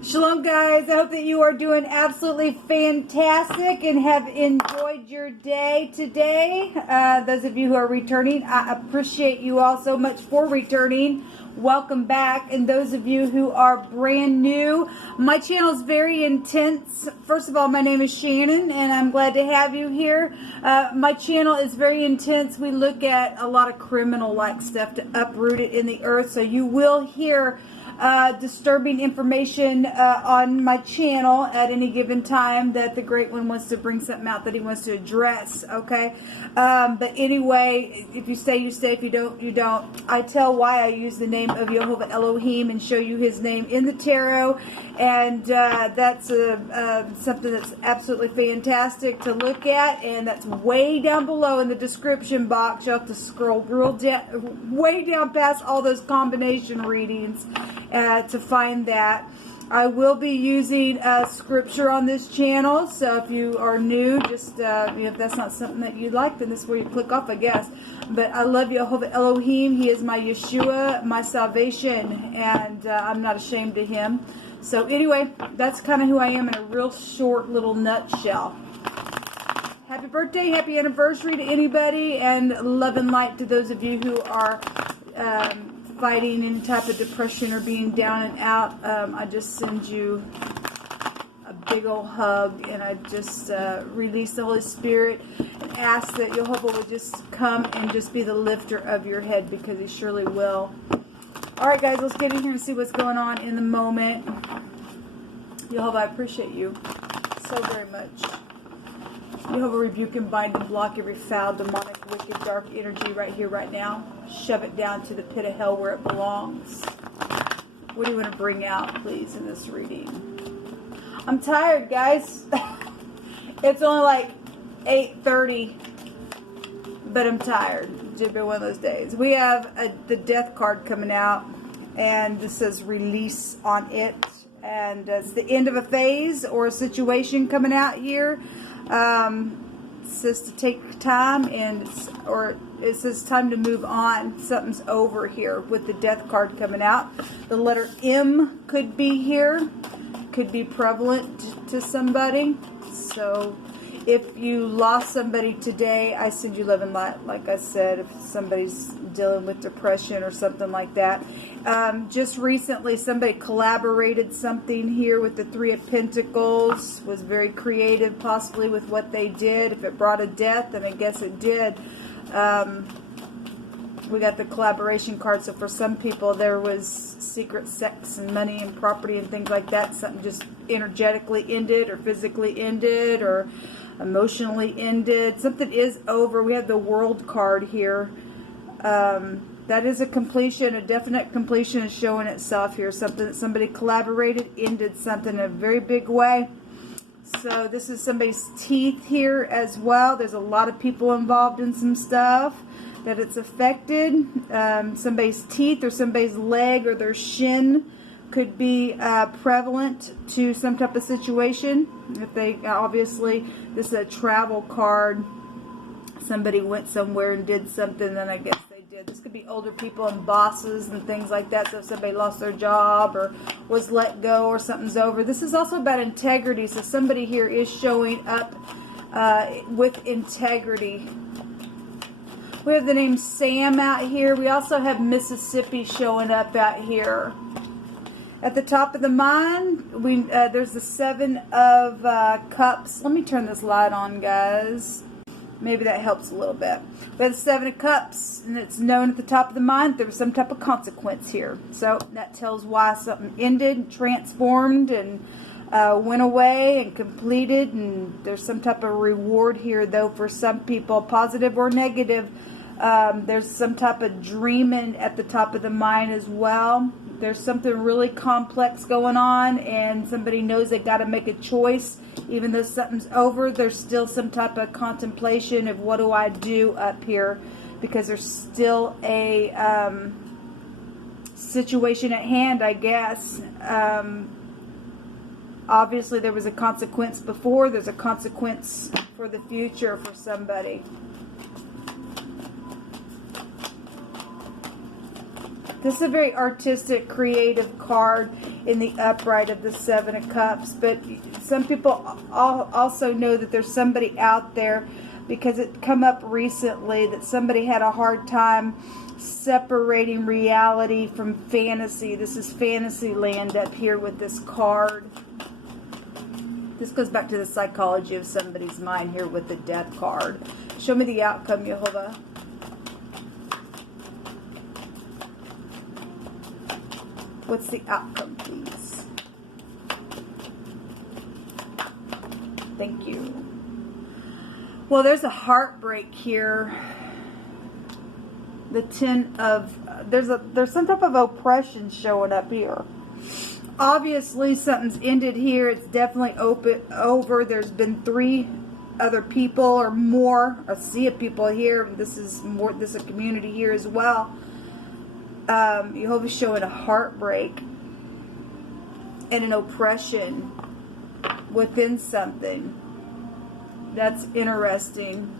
Shalom, guys. I hope that you are doing absolutely fantastic and have enjoyed your day today. Those of you who are returning, I appreciate you all so much for returning. Welcome back. And those of you who are brand new, my channel is very intense. First of all, my name is Shannon, and I'm glad to have you here. My channel is very intense. We look at a lot of criminal-like stuff to uproot it in the earth, so you will hear disturbing information on my channel at any given time that the Great One wants to bring something out that he wants to address, okay? But anyway, if you stay, you stay. If you don't, you don't. I tell why I use the name of Jehovah Elohim and show you his name in the tarot, and that's something that's absolutely fantastic to look at, and that's way down below in the description box. You'll have to scroll real down, way down past all those combination readings to find that. I will be using scripture on this channel, so if you are new, just if that's not something that you like, then this is where you click off, I guess. But I love Jehovah Elohim. He is my Yeshua, my salvation, and I'm not ashamed of him. So anyway, that's kind of who I am in a real short little nutshell. Happy birthday, happy anniversary to anybody, and love and light to those of you who are fighting any type of depression or being down and out. I just send you a big old hug, and I just release the Holy Spirit and ask that Jehovah will just come and just be the lifter of your head, because he surely will. Alright guys, let's get in here and see what's going on in the moment. Jehovah, I appreciate you so very much. Jehovah, rebuke and bind and block every foul, demonic, wicked, dark energy right here, right now. Shove it down to the pit of hell where it belongs. What do you want to bring out, please, in this reading? I'm tired, guys. It's only like 8:30, but I'm tired. It's been one of those days. We have the death card coming out, and this says release on it. And it's the end of a phase or a situation coming out here. It says to take time, or it says time to move on. Something's over here with the death card coming out. The letter M could be here, could be prevalent to somebody. So if you lost somebody today, I send you love and light. Like I said, if somebody's dealing with depression or something like that. Just recently, somebody collaborated something here with the Three of Pentacles. Was very creative, possibly, with what they did. If it brought a death, then I guess it did. We got the collaboration card. So for some people, there was secret sex and money and property and things like that. Something just energetically ended, or physically ended, or emotionally ended. Something is over. We have the World card here. That is a completion, a definite completion is showing itself here. Something that somebody collaborated, ended something in a very big way. So this is somebody's teeth here as well. There's a lot of people involved in some stuff that it's affected. Somebody's teeth or somebody's leg or their shin could be prevalent to some type of situation. If they, obviously, this is a travel card. Somebody went somewhere and did something, then I guess they did. This could be older people and bosses and things like that. So if somebody lost their job or was let go or something's over. This is also about integrity. So somebody here is showing up with integrity. We have the name Sam out here. We also have Mississippi showing up out here. At the top of the mind, there's the Seven of Cups. Let me turn this light on, guys. Maybe that helps a little bit. We have the Seven of Cups, and it's known at the top of the mind there was some type of consequence here. So that tells why something ended, transformed, and went away and completed. And there's some type of reward here, though, for some people, positive or negative. There's some type of dreaming at the top of the mind as well. There's something really complex going on, and somebody knows they got to make a choice. Even though something's over, there's still some type of contemplation of what do I do up here, because there's still a situation at hand, I guess. Obviously, there was a consequence before. There's a consequence for the future for somebody. This is a very artistic, creative card. in the upright of the Seven of Cups. But some people also know that there's somebody out there, because it come up recently that somebody had a hard time separating reality from fantasy. This is fantasy land up here with this card. This goes back to the psychology of somebody's mind here with the Death card. Show me the outcome, Yehovah. What's the outcome, please? Thank you. Well, there's a heartbreak here. The Ten of... There's some type of oppression showing up here. Obviously, something's ended here. It's definitely over. There's been 3 other people or more. A sea of people here. This is a community here as well. Jehovah's showing a heartbreak and an oppression within something. That's interesting.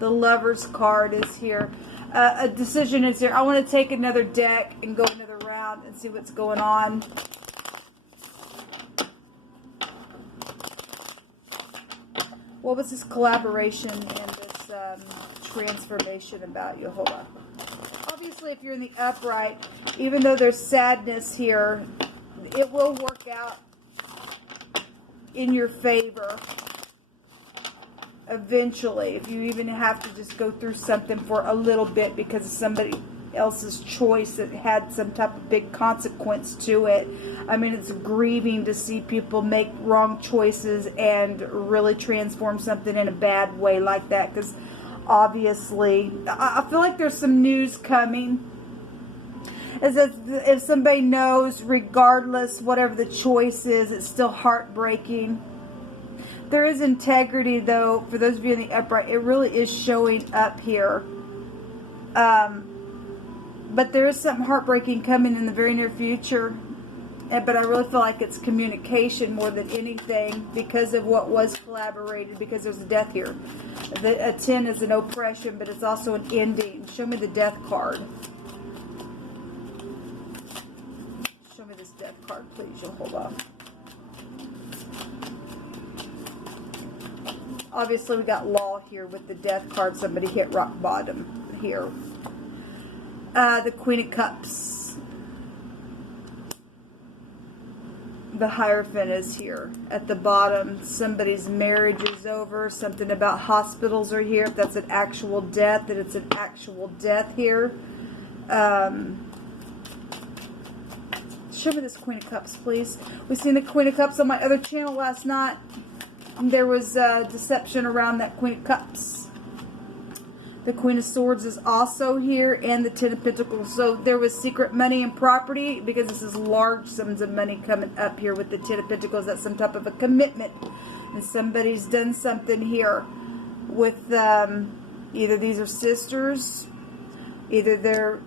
The Lover's card is here. A decision is here. I want to take another deck and go another round and see what's going on. What was this collaboration and this transformation about, Yehovah? Obviously, if you're in the upright, even though there's sadness here, it will work out in your favor eventually. If you even have to just go through something for a little bit because of somebody else's choice that had some type of big consequence to it. I mean, it's grieving to see people make wrong choices and really transform something in a bad way like that, because obviously I feel like there's some news coming. As if somebody knows, regardless, whatever the choice is, it's still heartbreaking. There is integrity, though, for those of you in the upright. It really is showing up here. But there is something heartbreaking coming in the very near future. But I really feel like it's communication more than anything because of what was collaborated, because there's a death here. A 10 is an oppression, but it's also an ending. Show me the Death card. Show me this Death card, please. You'll hold on. Obviously, we got law here with the Death card. Somebody hit rock bottom here. The Queen of Cups. The Hierophant is here at the bottom. Somebody's marriage is over. Something about hospitals are here. If that's an actual death, then it's an actual death here. Show me this Queen of Cups, please. We've seen the Queen of Cups on my other channel last night. There was deception around that Queen of Cups. The Queen of Swords is also here, and the Ten of Pentacles. So there was secret money and property, because this is large sums of money coming up here with the Ten of Pentacles. That's some type of a commitment. And somebody's done something here with either these are sisters, either they're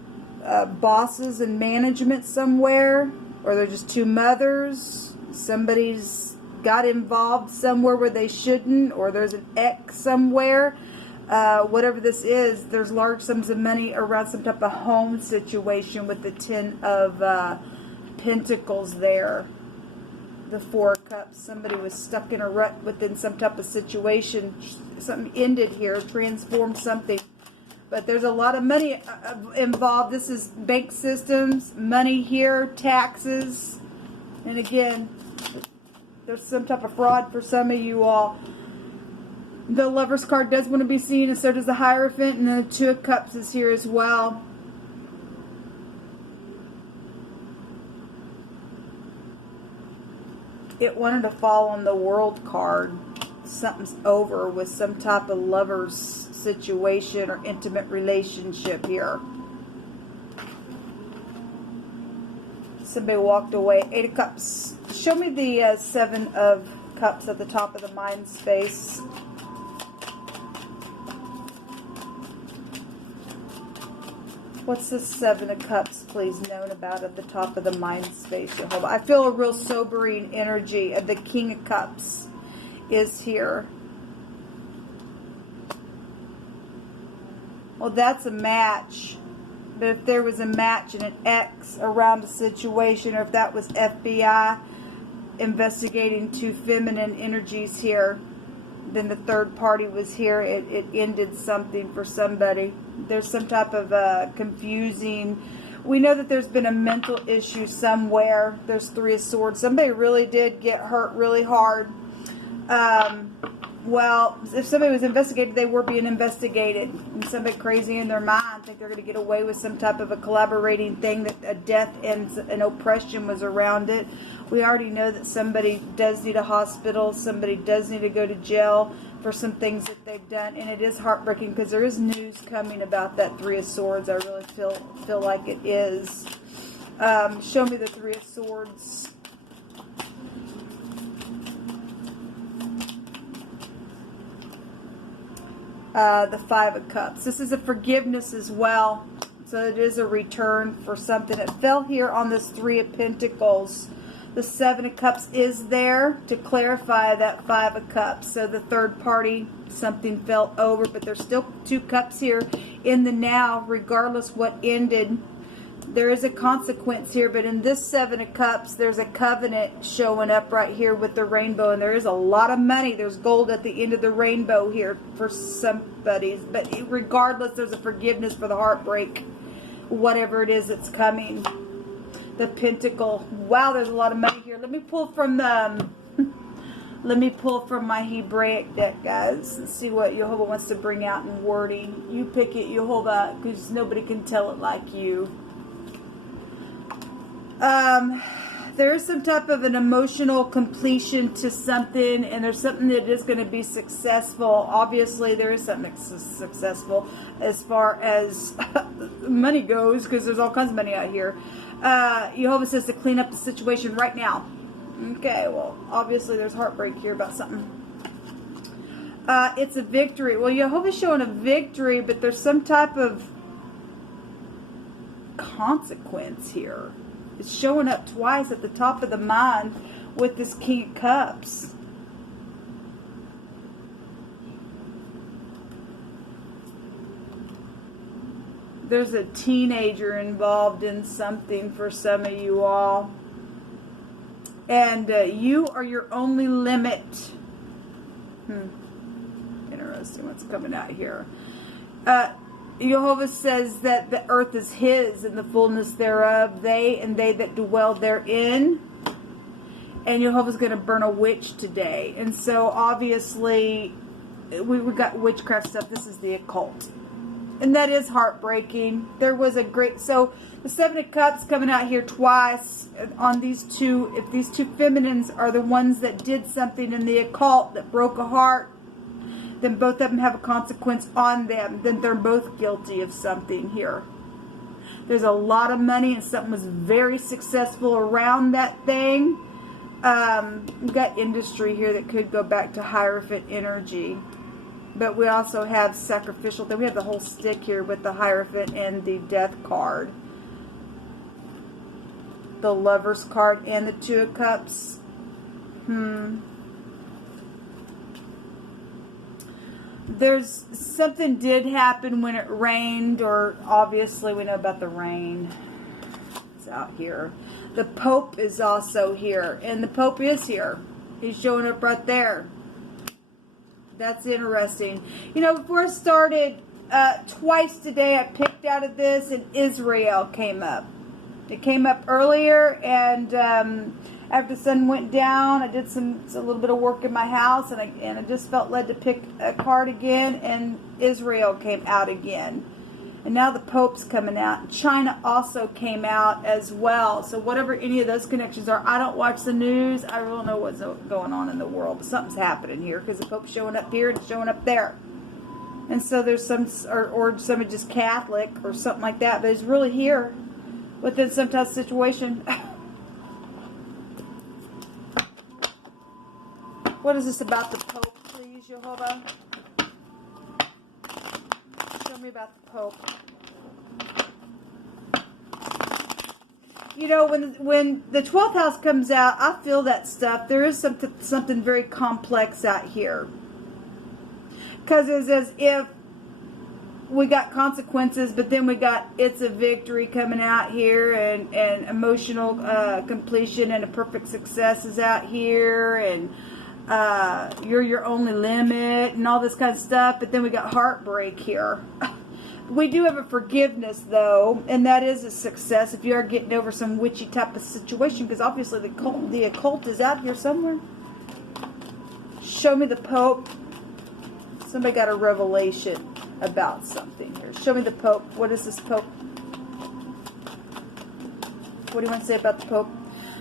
bosses and management somewhere, or they're just 2 mothers. Somebody's got involved somewhere where they shouldn't, or there's an ex somewhere. Whatever this is, there's large sums of money around some type of home situation with the Ten of Pentacles there. The 4 of Cups. Somebody was stuck in a rut within some type of situation. Something ended here, transformed something. But there's a lot of money involved. This is bank systems, money here, taxes. And again, there's some type of fraud for some of you all. The Lover's card does want to be seen, and so does the Hierophant, and then the 2 of Cups is here as well. It wanted to fall on the World card. Something's over with some type of lover's situation or intimate relationship here. Somebody walked away. 8 of Cups. Show me the 7 of Cups at the top of the mind space. What's the 7 of Cups, please, known about at the top of the mind space? I feel a real sobering energy. And the King of Cups is here. Well, that's a match. But if there was a match and an X around a situation, or if that was FBI investigating two feminine energies here, then the third party was here. It ended something for somebody. There's some type of confusing. We know that there's been a mental issue somewhere. There's Three of Swords. Somebody really did get hurt really hard. Well, if somebody was investigated, they were being investigated. And somebody crazy in their mind think they're going to get away with some type of a collaborating thing, that a death and an oppression was around it. We already know that somebody does need a hospital. Somebody does need to go to jail for some things that they've done. And it is heartbreaking because there is news coming about that Three of Swords. I really feel like it is. Show me the Three of Swords. The Five of Cups. This is a forgiveness as well. So it is a return for something. It fell here on this Three of Pentacles. The Seven of Cups is there to clarify that Five of Cups. So the third party, something fell over, but there's still two cups here in the now, regardless what ended. There is a consequence here, but in this Seven of Cups, there's a covenant showing up right here with the rainbow, and there is a lot of money. There's gold at the end of the rainbow here for somebody, but regardless, there's a forgiveness for the heartbreak, whatever it is that's coming. The Pentacle. Wow, there's a lot of money here. Let me pull from the let me pull from my Hebraic deck, guys, and see what Jehovah wants to bring out in wording. You pick it, Jehovah, because nobody can tell it like you. There's some type of an emotional completion to something, and there's something that is going to be successful. Obviously, there is something successful as far as money goes, because there's all kinds of money out here. Jehovah says to clean up the situation right now. Okay, well, obviously there's heartbreak here about something. It's a victory. Well, Jehovah's showing a victory, but there's some type of consequence here. It's showing up twice at the top of the mind with this King of Cups. There's a teenager involved in something for some of you all. And you are your only limit. Interesting what's coming out here. Jehovah says that the earth is his and the fullness thereof, they and they that dwell therein. And Jehovah's going to burn a witch today. And so obviously we got witchcraft stuff. This is the occult. And that is heartbreaking. There was a great... So the Seven of Cups coming out here twice on these two. If these two feminines are the ones that did something in the occult that broke a heart, then both of them have a consequence on them. Then they're both guilty of something here. There's a lot of money and something was very successful around that thing. We've got industry here that could go back to Hierophant energy. But we also have sacrificial. Then we have the whole stick here with the Hierophant and the Death card. The Lover's card and the Two of Cups. There's something did happen when it rained, or obviously we know about the rain. It's out here. The Pope is also here, and the Pope is here. He's showing up right there. That's interesting. You know, before I started, twice today I picked out of this, and Israel came up. It came up earlier, and after the sun went down, I did a little bit of work in my house, and I just felt led to pick a card again, and Israel came out again. And now the Pope's coming out. China also came out as well. So whatever any of those connections are, I don't watch the news. I don't know what's going on in the world, but something's happening here because the Pope's showing up here and showing up there. And so there's some, or somebody just Catholic or something like that, but he's really here within some type of situation. What is this about the Pope, please, Jehovah? Show me about the Pope. You know, when the 12th house comes out, I feel that stuff. There is something very complex out here. Because it's as if we got consequences, but then we got it's a victory coming out here, and emotional completion and a perfect success is out here, and you're your only limit and all this kind of stuff. But then we got heartbreak here. We do have a forgiveness, though, and that is a success if you are getting over some witchy type of situation, because obviously the occult is out here somewhere. Show me the Pope. Somebody got a revelation about something here. Show me the Pope. What is this Pope? What do you want to say about the Pope?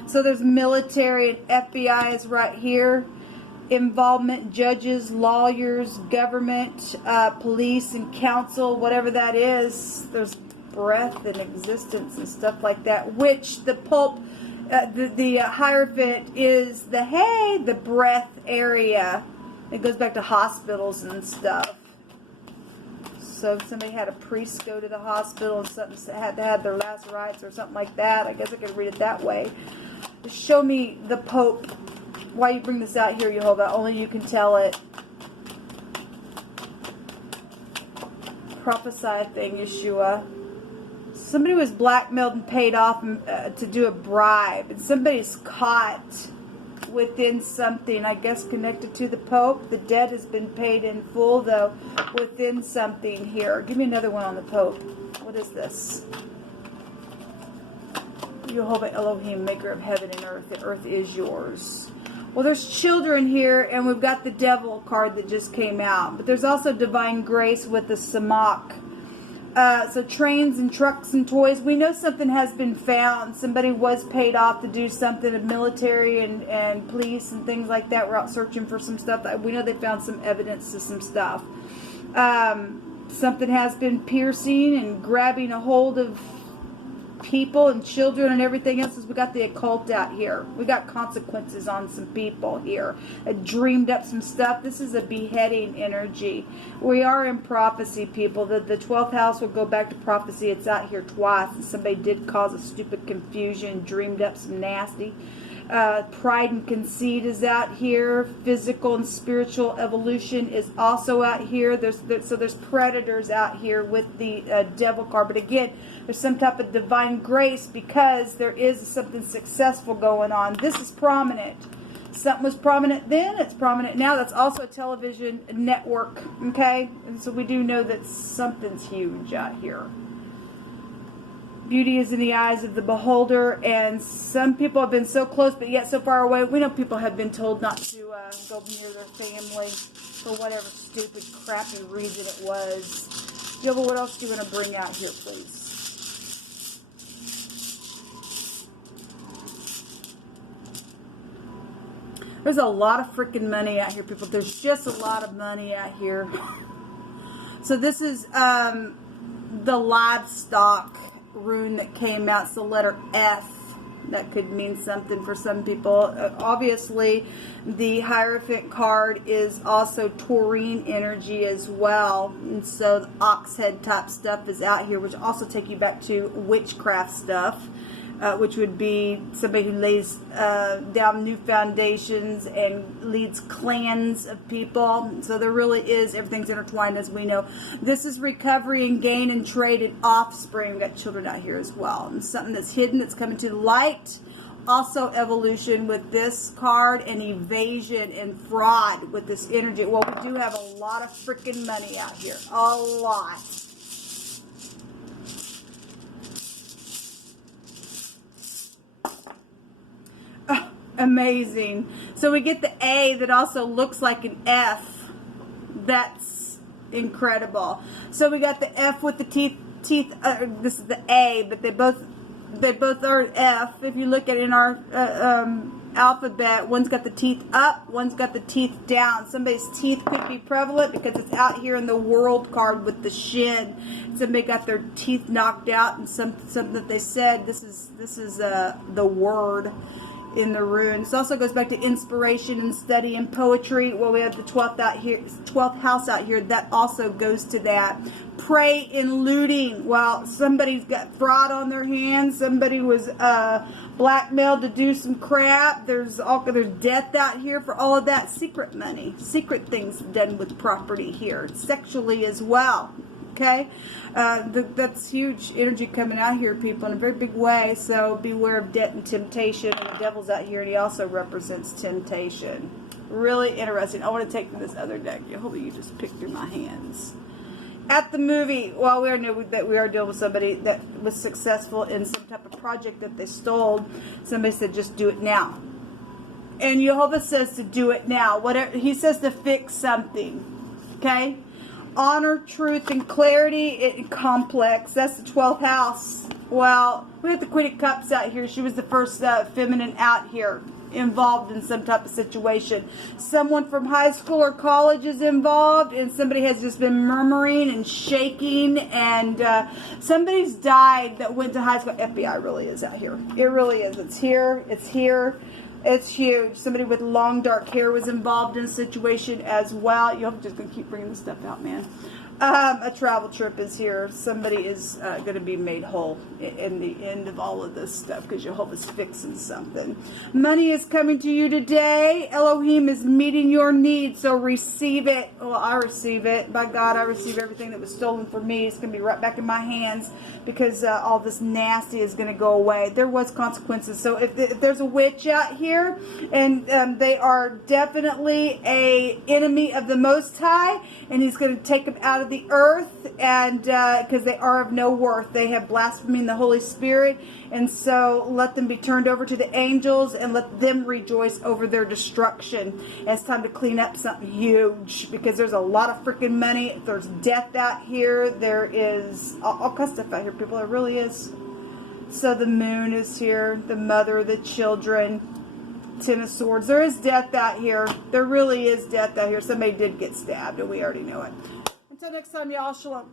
So there's military and FBI is right here. Involvement, judges, lawyers, government, police and council, whatever that is. There's breath and existence and stuff like that, which the Pope, the Hierophant is the breath area. It goes back to hospitals and stuff. So if somebody had a priest go to the hospital and something had to have their last rites or something like that, I guess I could read it that way. Show me the Pope. Why you bring this out here, Jehovah? Only you can tell it. Prophesy a thing, Yeshua. Somebody was blackmailed and paid off to do a bribe, and somebody's caught within something, I guess, connected to the Pope. The debt has been paid in full, though, within something here. Give me another one on the Pope. What is this? Jehovah Elohim, maker of heaven and earth. The earth is yours. Well, there's children here, and we've got the devil card that just came out. But there's also divine grace with the Samach. So trains and trucks and toys. We know something has been found. Somebody was paid off to do something. The military and police and things like that were out searching for some stuff. We know they found some evidence to some stuff. Something has been piercing and grabbing a hold of people and children and everything else. We got the occult out here. We got consequences on some people here. I dreamed up some stuff. This is a beheading energy. We are in prophecy, people. The 12th house will go back to prophecy. It's out here twice. And somebody did cause a stupid confusion, dreamed up some nasty. Pride and conceit is out here. Physical and spiritual evolution is also out here. So there's predators out here with the devil card. But again, there's some type of divine grace because there is something successful going on. This is prominent. Something was prominent then, it's prominent now. That's also a television network, okay? And so we do know that something's huge out here. Beauty is in the eyes of the beholder, and some people have been so close but yet so far away. We know people have been told not to go near their family for whatever stupid, crappy reason it was. Jehovah, what else do you want to bring out here, please? There's a lot of freaking money out here, people. There's just a lot of money out here. So this is the livestock rune that came out. It's the letter F. That could mean something for some people. Obviously, the Hierophant card is also taurine energy as well. And so the ox head type stuff is out here, which also take you back to witchcraft stuff. Which would be somebody who lays down new foundations and leads clans of people. So there really is, everything's intertwined as we know. This is recovery and gain and trade and offspring. We've got children out here as well. And something that's hidden that's coming to the light. Also evolution with this card, and evasion and fraud with this energy. Well, we do have a lot of freaking money out here. A lot. Amazing. So we get the A that also looks like an F. That's incredible. So we got the F with the teeth. This is the A, but they both are F. If you look at it in our alphabet, one's got the teeth up, one's got the teeth down. Somebody's teeth could be prevalent because it's out here in the world card with the shin. Somebody got their teeth knocked out, and something that they said. This is the word in the rune. This also goes back to inspiration and study and poetry. Well, we have the 12th out here, 12th house out here. That also goes to that. Prey in looting. Well, somebody's got fraud on their hands. Somebody was blackmailed to do some crap. There's death out here for all of that. Secret money, secret things done with property here, sexually as well. Okay, that's huge energy coming out here, people, in a very big way. So beware of debt and temptation. And the devil's out here, and he also represents temptation. Really interesting. I want to take from this other deck. Hopefully you just picked through my hands. At the movie, while we knew that we are dealing with somebody that was successful in some type of project that they stole, somebody said, just do it now. And Jehovah says to do it now. Whatever he says, to fix something. Okay? Honor, truth, and clarity, complex. That's the 12th house. Well, we have the Queen of Cups out here. She was the first feminine out here involved in some type of situation. Someone from high school or college is involved, and somebody has just been murmuring and shaking, and somebody's died that went to high school. FBI really is out here. It really is. It's here. It's here. It's huge. Somebody with long dark hair was involved in a situation as well. You're just going to keep bringing this stuff out, man. A travel trip is here. Somebody is going to be made whole in the end of all of this stuff, because Jehovah's fixing something. Money is coming to you today. Elohim is meeting your needs, so receive it. Well, I receive it. By God, I receive everything that was stolen from me. It's going to be right back in my hands, because all this nasty is going to go away. There was consequences. So if there's a witch out here, and they are definitely a enemy of the Most High, and he's going to take them out of the earth, and because they are of no worth, they have blasphemed the Holy Spirit, and so let them be turned over to the angels, and let them rejoice over their destruction. And it's time to clean up something huge, because there's a lot of freaking money. There's death out here. There is all kinds of stuff out here, people. It really is. So the moon is here, the mother, the children, 10 of Swords. There is death out here. There really is death out here. Somebody did get stabbed, and we already know it. Until next time, y'all, shalom.